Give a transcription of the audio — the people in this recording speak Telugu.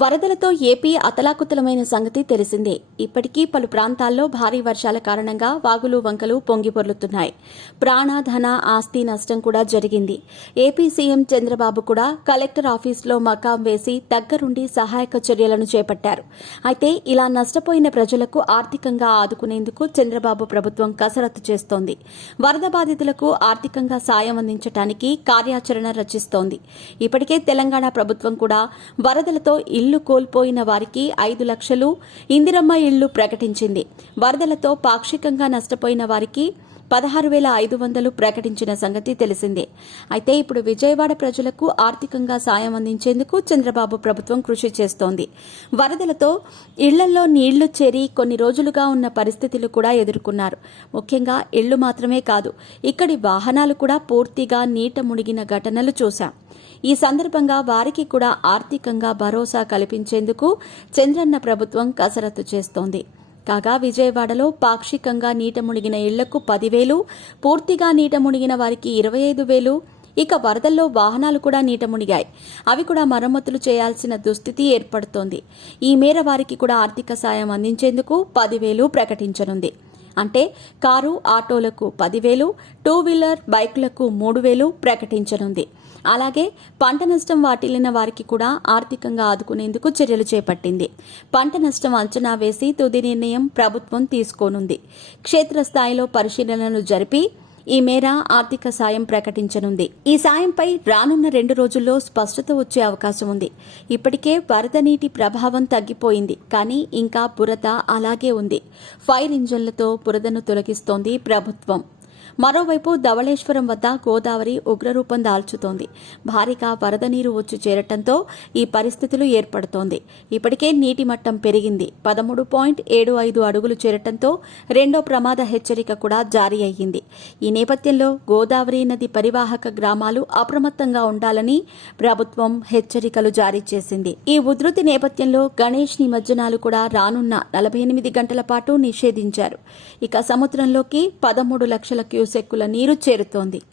వరదలతో ఏపీ అతలాకుతలమైన సంగతి తెలిసిందే. ఇప్పటికీ పలు ప్రాంతాల్లో భారీ వర్షాల కారణంగా వాగులు వంకలు పొంగిపొర్లుతున్నాయి. ప్రాణ ధన ఆస్తి నష్టం కూడా జరిగింది. ఏపీ సీఎం చంద్రబాబు కూడా కలెక్టర్ ఆఫీసులో మకాం వేసి దగ్గరుండి సహాయక చర్యలను చేపట్టారు. అయితే ఇలా నష్టపోయిన ప్రజలకు ఆర్థికంగా ఆదుకునేందుకు చంద్రబాబు ప్రభుత్వం కసరత్తు చేస్తోంది. వరద బాధితులకు ఆర్థికంగా సాయం అందించడానికి కార్యాచరణ రచిస్తోంది. ఇప్పటికే తెలంగాణ ప్రభుత్వం కూడా వరదలతో ఇల్లు కోల్పోయిన వారికి 5 లక్షలు ఇందిరమ్మ ఇళ్లు ప్రకటించింది. వరదలతో పాక్షికంగా నష్టపోయిన వారికి 16,500 ప్రకటించిన సంగతి తెలిసిందే. అయితే ఇప్పుడు విజయవాడ ప్రజలకు ఆర్థికంగా సాయం అందించేందుకు చంద్రబాబు ప్రభుత్వం కృషి చేస్తోంది. వరదలతో ఇళ్లలో నీళ్లు చేరి కొన్ని రోజులుగా ఉన్న పరిస్థితులు కూడా ఎదుర్కొన్నారు. ముఖ్యంగా ఇళ్లు మాత్రమే కాదు, ఇక్కడి వాహనాలు కూడా పూర్తిగా నీట మునిగిన ఘటనలు చూశాం. ఈ సందర్భంగా వారికి కూడా ఆర్థికంగా భరోసా కల్పించేందుకు చంద్రన్న ప్రభుత్వం కసరత్తు చేస్తోంది. కాగా విజయవాడలో పాక్షికంగా నీట మునిగిన ఇళ్లకు 10,000, పూర్తిగా నీట మునిగిన వారికి 25,000. ఇక వరదల్లో వాహనాలు కూడా నీట మునిగాయి. అవి కూడా మరమ్మతులు చేయాల్సిన దుస్థితి ఏర్పడుతోంది. ఈ మేర వారికి కూడా ఆర్థిక సాయం అందించేందుకు 10,000 ప్రకటించనుంది. అంటే కారు, ఆటోలకు 10,000, 2 వీలర్ బైకులకు 3,000 ప్రకటించనుంది. అలాగే పంట నష్టం వాటిల్లిన వారికి కూడా ఆర్థికంగా ఆదుకునేందుకు చర్యలు చేపట్టింది. పంట నష్టం అంచనా వేసి తుది నిర్ణయం ప్రభుత్వం తీసుకోనుంది. క్షేత్రస్థాయిలో పరిశీలనలు జరిపి ఈ మేర ఆర్థిక సాయం ప్రకటించనుంది. ఈ సాయంపై రానున్న 2 రోజుల్లో స్పష్టత వచ్చే అవకాశం ఉంది. ఇప్పటికే వరద నీటి ప్రభావం తగ్గిపోయింది, కానీ ఇంకా బురద అలాగే ఉంది. ఫైర్ ఇంజన్లతో బురదను తొలగిస్తోంది ప్రభుత్వం. మరోవైపు ధవళేశ్వరం వద్ద గోదావరి ఉగ్రరూపం దాల్చుతోంది. భారీగా వరద నీరు వచ్చి చేరటంతో ఈ పరిస్థితులు ఏర్పడుతోంది. ఇప్పటికే నీటి మట్టం పెరిగింది. 13.75 అడుగులు చేరటంతో రెండో ప్రమాద హెచ్చరిక కూడా జారీ అయ్యింది. ఈ నేపథ్యంలో గోదావరి నది పరివాహక గ్రామాలు అప్రమత్తంగా ఉండాలని ప్రభుత్వం హెచ్చరికలు జారీ చేసింది. ఈ ఉధృతి నేపథ్యంలో గణేష్ నిమజ్జనాలు కూడా రానున్న 48 గంటల పాటు నిషేధించారు. ఇక సముద్రంలోకి 13 లక్షల క్యూసెక్కుల నీరు చేరుతోంది.